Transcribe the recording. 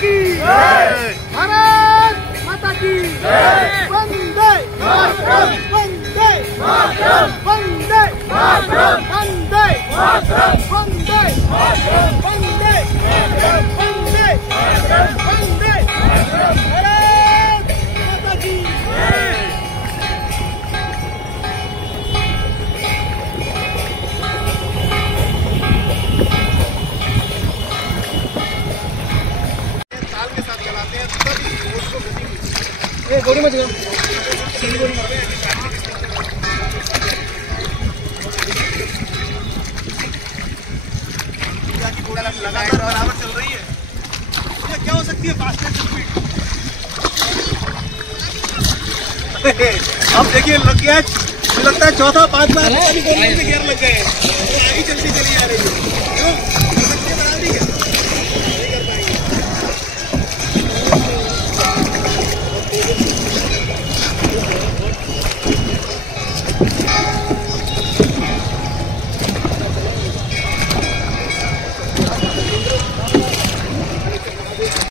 की भारत माता की वंदे मातरम, वंदे मातरम, वंदे मातरम, वंदे मातरम, वंदे मातरम, वंदे मातरम, वंदे मातरम, वंदे मातरम, भारत माता की। ताल के साथ चलाते हैं तब रोड को गति मिलती है। गोली मत लगातार बराबर चल रही है। ये क्या हो सकती है फास्टेस्ट स्पीड? अब देखिए लग गया, लगता है चौथा 5 बार गियर लग गए, आगे चलती चली जा रही है।